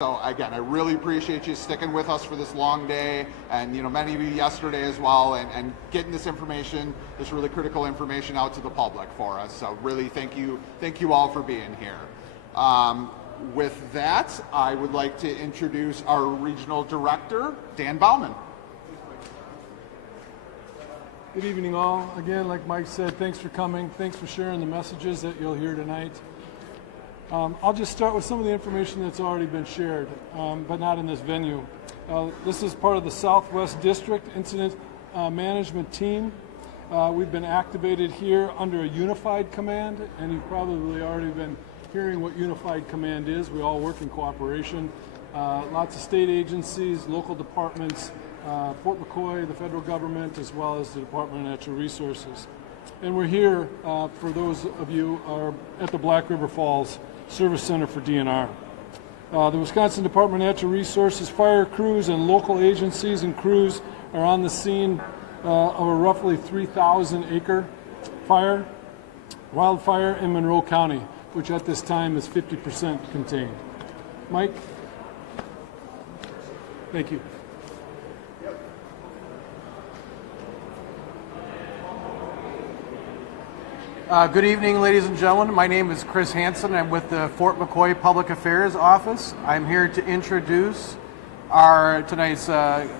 So again, I really appreciate you sticking with us for this long day, and many of you yesterday as well, and getting this information, this really critical information out to the public for us. So really thank you all for being here. With that, I would like to introduce our regional director, Dan Bauman. Good evening all. Again, like Mike said, thanks for coming. Thanks for sharing the messages that you'll hear tonight. I'll just start with some of the information that's already been shared, but not in this venue. This is part of the Southwest District Incident Management Team. We've been activated here under a unified command, and you've probably already been hearing what unified command is. We all work in cooperation. Lots of state agencies, local departments, Fort McCoy, the federal government, as well as the Department of Natural Resources. And we're here, for those of you are at the Black River Falls Service Center for DNR. The Wisconsin Department of Natural Resources fire crews and local agencies and crews are on the scene of a roughly 3,000 acre wildfire in Monroe County, which at this time is 50% contained. Mike? Thank you. Good evening, ladies and gentlemen. My name is Chris Hansen. I'm with the Fort McCoy Public Affairs Office. I'm here to introduce our tonight's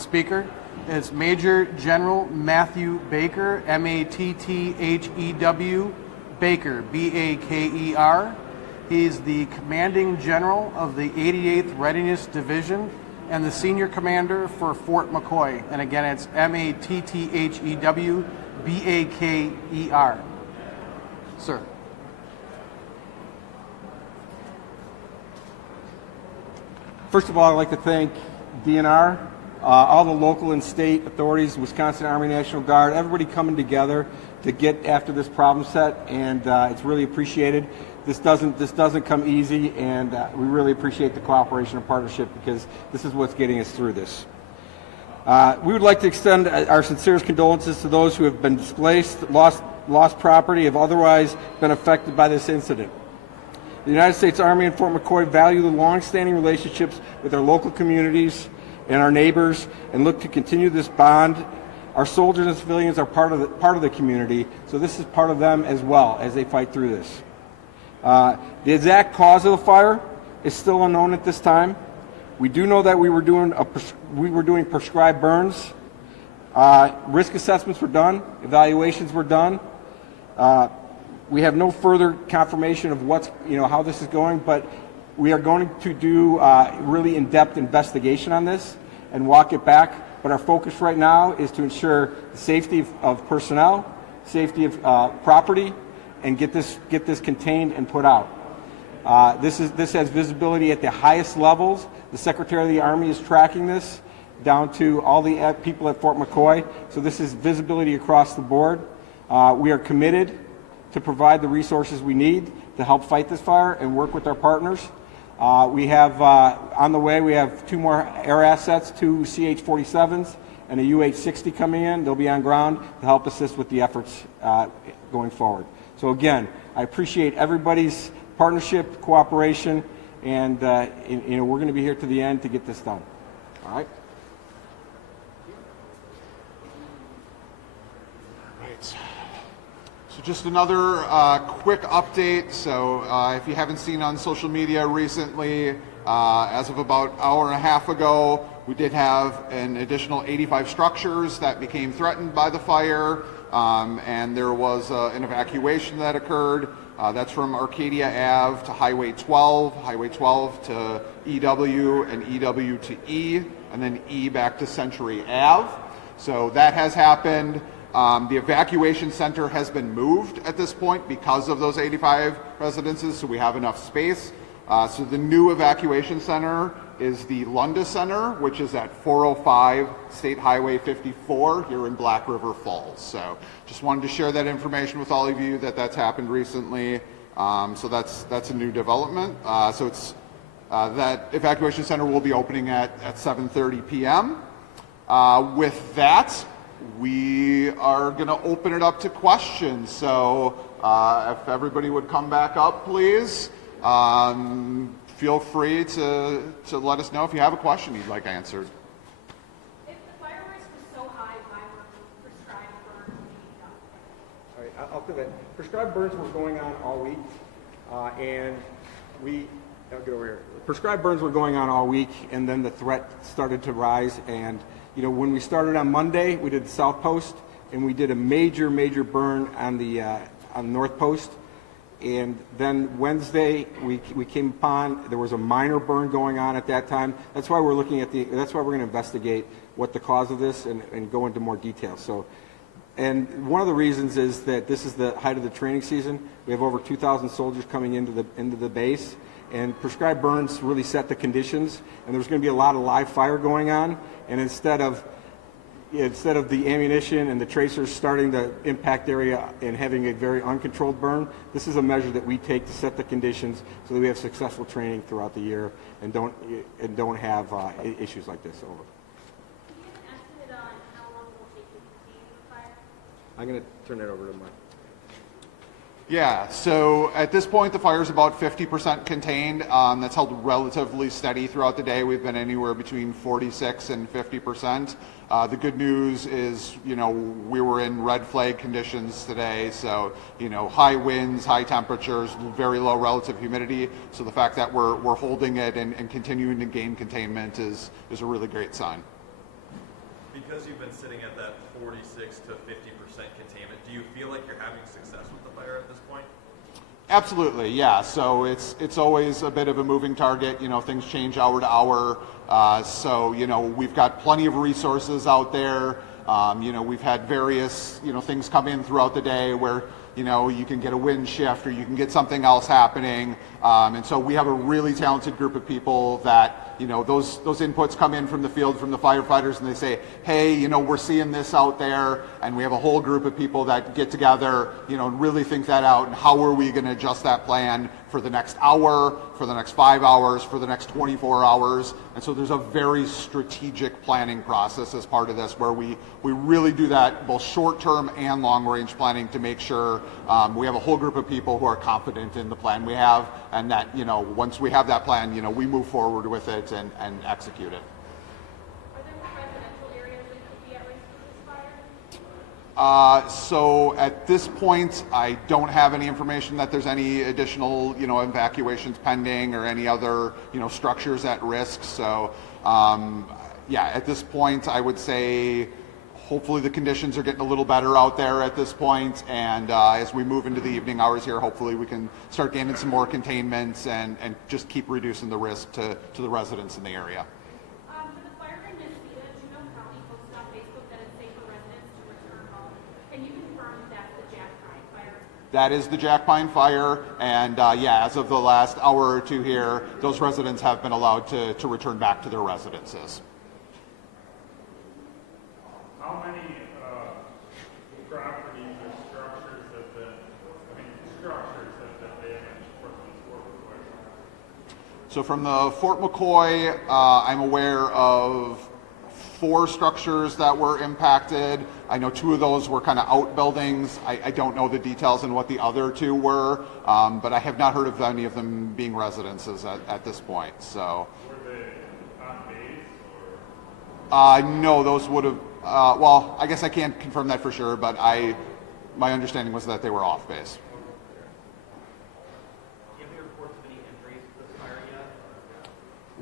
speaker. It's Major General Matthew Baker, M-A-T-T-H-E-W, Baker, B-A-K-E-R. He's the Commanding General of the 88th Readiness Division and the Senior Commander for Fort McCoy. And again, it's M-A-T-T-H-E-W, B-A-K-E-R. Sir. First of all, I'd like to thank DNR, all the local and state authorities, Wisconsin Army National Guard, everybody coming together to get after this problem set, and it's really appreciated. This doesn't come easy, and we really appreciate the cooperation and partnership, because this is what's getting us through this. We would like to extend our sincerest condolences to those who have been displaced, lost property, have otherwise been affected by this incident. The United States Army and Fort McCoy value the long-standing relationships with our local communities and our neighbors, and look to continue this bond. Our soldiers and civilians are part of the community, so this is part of them as well as they fight through this. The exact cause of the fire is still unknown at this time. We do know that we were doing prescribed burns. Risk assessments were done, evaluations were done. We have no further confirmation of how this is going, but we are going to do really in-depth investigation on this and walk it back. But our focus right now is to ensure the safety of personnel, safety of property, and get this contained and put out. This has visibility at the highest levels. The Secretary of the Army is tracking this down to all the people at Fort McCoy. So this is visibility across the board. We are committed to provide the resources we need to help fight this fire and work with our partners. We have on the way, we have 2 more air assets, 2 CH-47s and a UH-60 coming in. They'll be on ground to help assist with the efforts going forward. So again, I appreciate everybody's partnership, cooperation, and we're going to be here to the end to get this done. All right. So just another quick update. So if you haven't seen on social media recently, as of about an hour and a half ago, we did have an additional 85 structures that became threatened by the fire, and there was an evacuation that occurred. That's from Arcadia Ave to Highway 12, Highway 12 to EW, and EW to E, and then E back to Century Ave. So that has happened. The evacuation center has been moved at this point because of those 85 residences, so we have enough space. So the new evacuation center is the Lunda Center, which is at 405 State Highway 54 here in Black River Falls. So just wanted to share that information with all of you that happened recently. So that's a new development. So it's that evacuation center will be opening at 7:30 p.m. With that, we are going to open it up to questions. So if everybody would come back up, please. feel free to let us know if you have a question you'd like answered. If the fire risk was so high, why were prescribed burns being done? All right, I'll do that. Prescribed burns were going on all week, and I'll get over here. Prescribed burns were going on all week, and then the threat started to rise. And when we started on Monday, we did the South Post, and we did a major burn on the North Post. And then Wednesday, we came upon, there was a minor burn going on at that time. That's why we're looking at that's why we're going to investigate what the cause of this and go into more detail. So, and one of the reasons is that this is the height of the training season. We have over 2,000 soldiers coming into the base, and prescribed burns really set the conditions. And there's going to be a lot of live fire going on, and instead of the ammunition and the tracers starting the impact area and having a very uncontrolled burn, this is a measure that we take to set the conditions so that we have successful training throughout the year and don't have issues like this. Over. Do you have an estimate on how long it will take to contain the fire? I'm going to turn that over to Mike. Yeah, so at this point, the fire is about 50% contained. That's held relatively steady throughout the day. We've been anywhere between 46 and 50%. The good news is, we were in red flag conditions today, so, high winds, high temperatures, very low relative humidity. So the fact that we're holding it and continuing to gain containment is a really great sign. Because you've been sitting at that 46 to 50% containment, do you feel like you're having success with the fire at this point? Absolutely, yeah. So it's always a bit of a moving target. Things change hour to hour. So we've got plenty of resources out there. We've had various things come in throughout the day where you can get a wind shift or you can get something else happening. And so we have a really talented group of people that those inputs come in from the field, from the firefighters, and they say, hey, we're seeing this out there, and we have a whole group of people that get together, and really think that out, and how are we going to adjust that plan for the next hour, for the next 5 hours, for the next 24 hours. And so there's a very strategic planning process as part of this where we really do that both short-term and long-range planning to make sure we have a whole group of people who are confident in the plan we have, and that once we have that plan, we move forward with it and execute it. Are there more residential areas that could be at risk of this fire? So at this point, I don't have any information that there's any additional, evacuations pending or any other, structures at risk. So, at this point, I would say hopefully the conditions are getting a little better out there at this point. And as we move into the evening hours here, hopefully we can start gaining some more containments and just keep reducing the risk to the residents in the area. For the fire in Nisita, Juneau County posted on Facebook that it's safe for residents to return home. Can you confirm that's the Jack Pine fire? That is the Jack Pine fire, and as of the last hour or two here, those residents have been allowed to return back to their residences. How many properties or structures have been damaged from this Fort McCoy? So from the Fort McCoy, I'm aware of 4 structures that were impacted. I know 2 of those were kind of outbuildings. I don't know the details on what the other 2 were, but I have not heard of any of them being residences at this point. So. Were they on base or? No, those would have. Well, I guess I can't confirm that for sure, but my understanding was that they were off base. Do you have any reports of any injuries to this fire yet?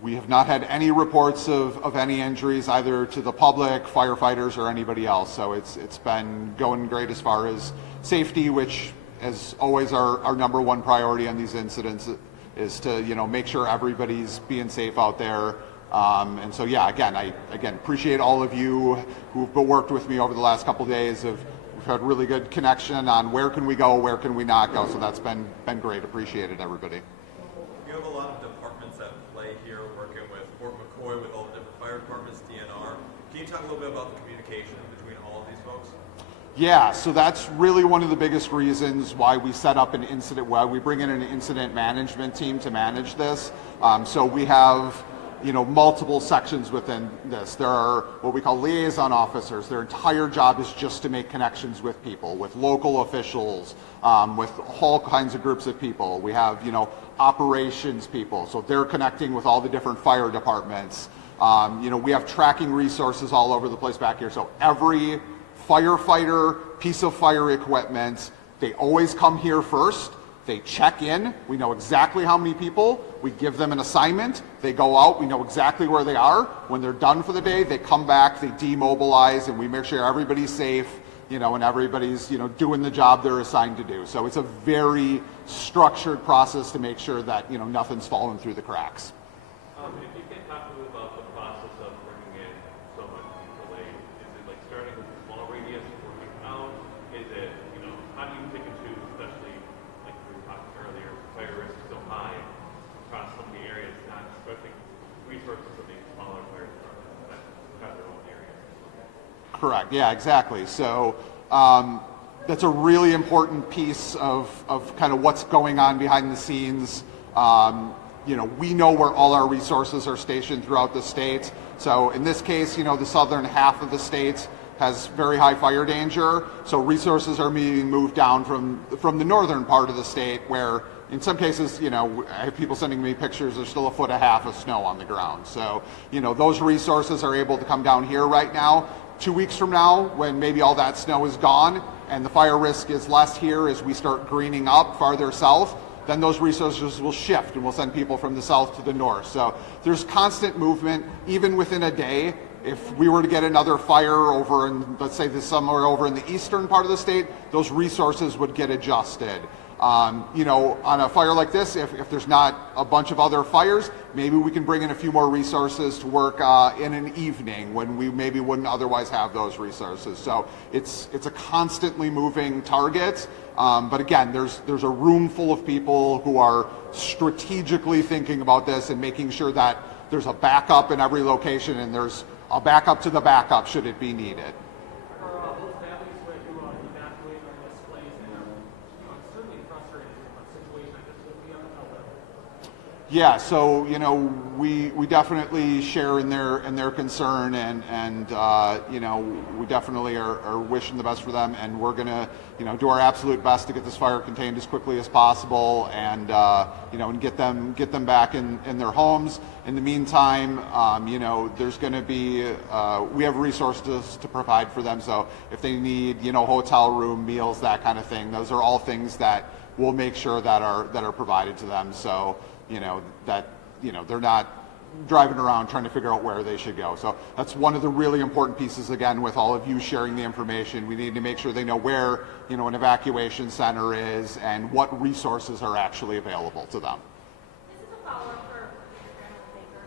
We have not had any reports of any injuries either to the public, firefighters, or anybody else. So it's been going great as far as safety, which is always our number one priority on these incidents, is to make sure everybody's being safe out there. And so I appreciate all of you who've worked with me over the last couple of days. We've had really good connection on where can we go, where can we not go. So that's been great. Appreciated everybody. You have a lot of departments at play here working with Fort McCoy, with all the different fire departments, DNR. Can you talk a little bit about the communication between all of these folks? Yeah, so that's really one of the biggest reasons why we set up why we bring in an incident management team to manage this. So we have multiple sections within this. There are what we call liaison officers. Their entire job is just to make connections with people, with local officials, with all kinds of groups of people. We have, operations people, so they're connecting with all the different fire departments. We have tracking resources all over the place back here. So every firefighter, piece of fire equipment, they always come here first. They check in. We know exactly how many people. We give them an assignment. They go out. We know exactly where they are. When they're done for the day, they come back, they demobilize, and we make sure everybody's safe, and everybody's, doing the job they're assigned to do. So it's a very structured process to make sure that, nothing's falling through the cracks. If you can talk a little about the process of bringing in someone delayed, is it like starting with a small radius, working out? Is it, how do you pick and choose, especially like we were talking earlier, fire risk is so high across so many areas, not especially resources of these smaller fire departments that have their own areas. Correct. Yeah, exactly. So that's a really important piece of kind of what's going on behind the scenes. We know where all our resources are stationed throughout the state. So in this case, the southern half of the state has very high fire danger. So resources are being moved down from the northern part of the state where in some cases, I have people sending me pictures, there's still 1.5 feet of snow on the ground. So, those resources are able to come down here right now. 2 weeks from now, when maybe all that snow is gone and the fire risk is less here as we start greening up farther south, then those resources will shift and we'll send people from the south to the north. So there's constant movement, even within a day. If we were to get another fire over in, let's say, somewhere over in the eastern part of the state, those resources would get adjusted. On a fire like this, if there's not a bunch of other fires, maybe we can bring in a few more resources to work in an evening when we maybe wouldn't otherwise have those resources. So it's a constantly moving target. But again, there's a room full of people who are strategically thinking about this and making sure that there's a backup in every location and there's a backup to the backup should it be needed. For those families who evacuate or displaced, and it's certainly frustrating situation like this would be on the level. Yeah, so we definitely share in their concern, and we definitely are wishing the best for them, and we're gonna do our absolute best to get this fire contained as quickly as possible, and and get them back in their homes. In the meantime, there's going to be we have resources to provide for them. So if they need hotel room, meals, that kind of thing, those are all things that we'll make sure that are provided to them. So that they're not driving around trying to figure out where they should go. So that's one of the really important pieces, again, with all of you sharing the information. We need to make sure they know where an evacuation center is and what resources are actually available to them. This is a follow-up for General Baker.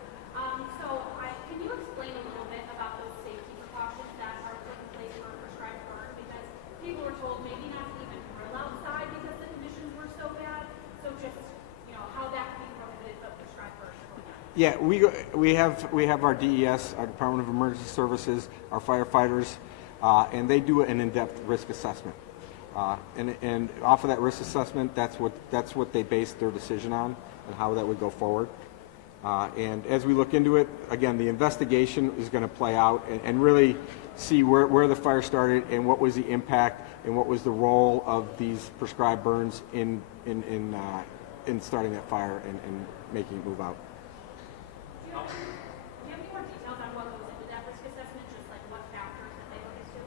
Can you explain a little bit about those safety precautions that are put in place for a prescribed burn? Because people were told maybe not to even grill outside because the conditions were so bad. So just how that can be prohibited, but prescribed burn. Yeah, we have our DES, our Department of Emergency Services, our firefighters, and they do an in-depth risk assessment. And off of that risk assessment, that's what they base their decision on and how that would go forward. And as we look into it, again, the investigation is going to play out and really see where the fire started and what was the impact and what was the role of these prescribed burns in starting that fire and making it move out. Do you have any more details on what goes into that risk assessment, just like what factors that they look into?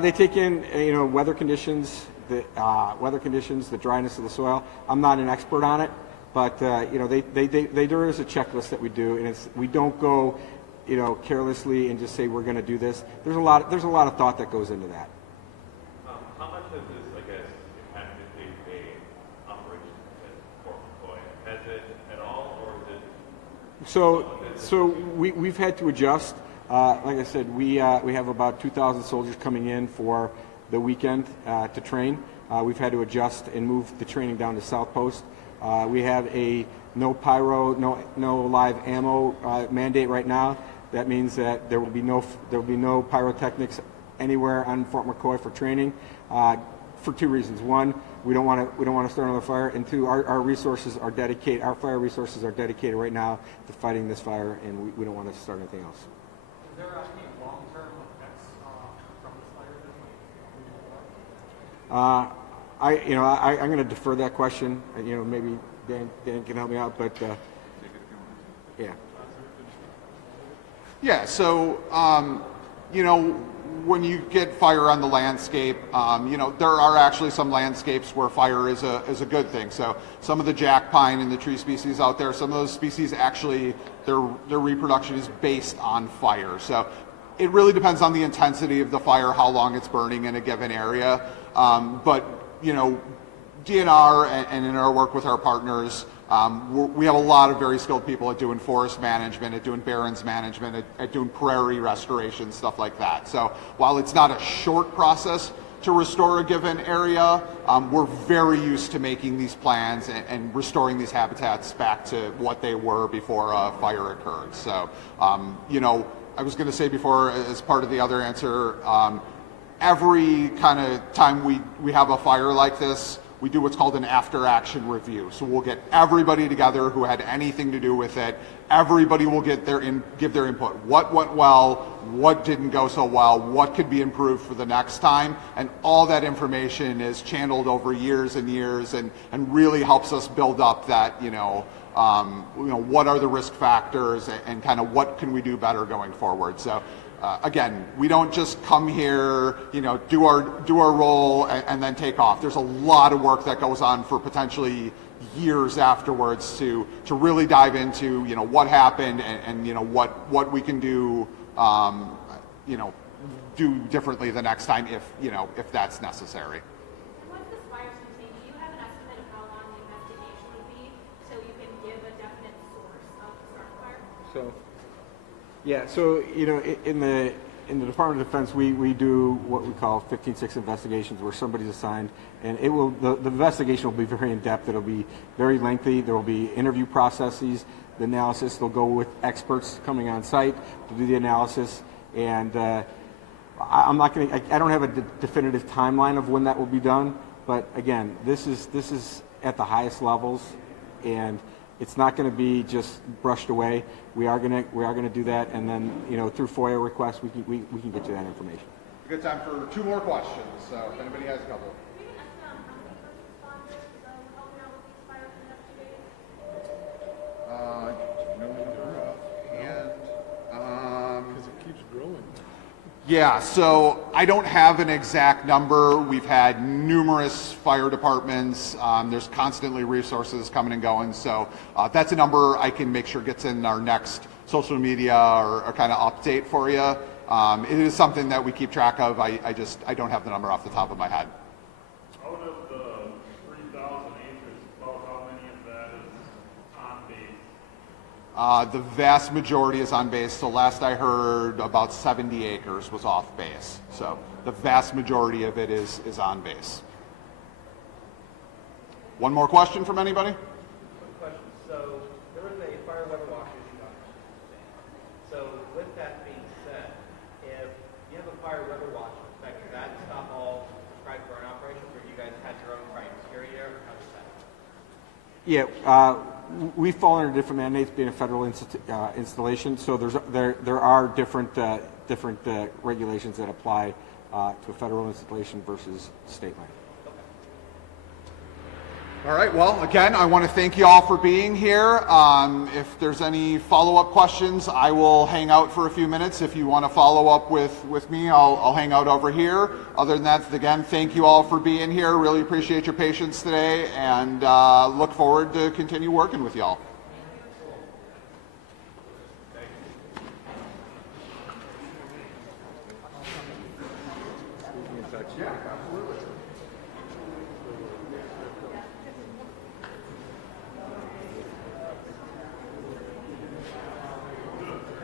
They take in, weather conditions, the dryness of the soil. I'm not an expert on it, but there is a checklist that we do, and we don't go, carelessly and just say we're going to do this. There's a lot of thought that goes into that. How much has this, impacted day-to-day operations at Fort McCoy? Has it at all, or is it? So we've had to adjust. Like I said, we have about 2,000 soldiers coming in for the weekend to train. We've had to adjust and move the training down to South Post. We have a no pyro, no live ammo mandate right now. That means that there will be no pyrotechnics anywhere on Fort McCoy for training for two reasons. One, we don't want to start another fire. And two, our resources are dedicated. Our fire resources are dedicated right now to fighting this fire, and we don't want to start anything else. Is there any long-term effects from this fire that I'm going to defer that question. Maybe Dan can help me out, but yeah. Yeah, so, when you get fire on the landscape, there are actually some landscapes where fire is a good thing. So some of the jack pine and the tree species out there, some of those species actually, their reproduction is based on fire. So it really depends on the intensity of the fire, how long it's burning in a given area. But DNR and in our work with our partners, we have a lot of very skilled people at doing forest management, at doing barrens management, at doing prairie restoration, stuff like that. So while it's not a short process to restore a given area, we're very used to making these plans and restoring these habitats back to what they were before a fire occurred. So, I was going to say before, as part of the other answer, every kind of time we have a fire like this, we do what's called an after-action review. So we'll get everybody together who had anything to do with it. Everybody will give their input. What went well? What didn't go so well? What could be improved for the next time? And all that information is channeled over years and years, and really helps us build up that what are the risk factors and kind of what can we do better going forward. So. Again, we don't just come here, do our role and then take off. There's a lot of work that goes on for potentially years afterwards to really dive into, what happened and what we can do, do differently the next time if that's necessary. Once this fire contained, do you have an estimate of how long the investigation would be till you can give a definite source of the start of fire? So in the Department of Defense, we do what we call 15-6 investigations, where somebody's assigned, and the investigation will be very in depth. It'll be very lengthy. There will be interview processes, the analysis. They'll go with experts coming on site to do the analysis, and I don't have a definitive timeline of when that will be done. But again, this is at the highest levels, and it's not going to be just brushed away. We are going to do that, and then through FOIA requests, we can get you that information. A good time for 2 more questions. So if anybody has a couple. Do you have an estimate on how many first responders helping out with these fires in the next 2 days? Because it keeps growing. Yeah, so I don't have an exact number. We've had numerous fire departments. There's constantly resources coming and going. So that's a number I can make sure gets in our next social media or kind of update for you. It is something that we keep track of. I don't have the number off the top of my head. Out of the 3,000 acres, about how many of that is on base? The vast majority is on base. So last I heard, about 70 acres was off base. So the vast majority of it is on base. One more question from anybody? Quick question. So there was a fire weather watch issued on Tuesday. So with that being said, if you have a fire weather watch, does that stop all prescribed burn operations, or do you guys have your own criteria, or how does that? Yeah, we fall under different mandates, being a federal installation. So there are different regulations that apply to a federal installation versus state land. All right, well, again, I want to thank you all for being here. If there's any follow-up questions, I will hang out for a few minutes. If you want to follow up with me, I'll hang out over here. Other than that, again, thank you all for being here. Really appreciate your patience today, and look forward to continue working with y'all. Yeah, absolutely.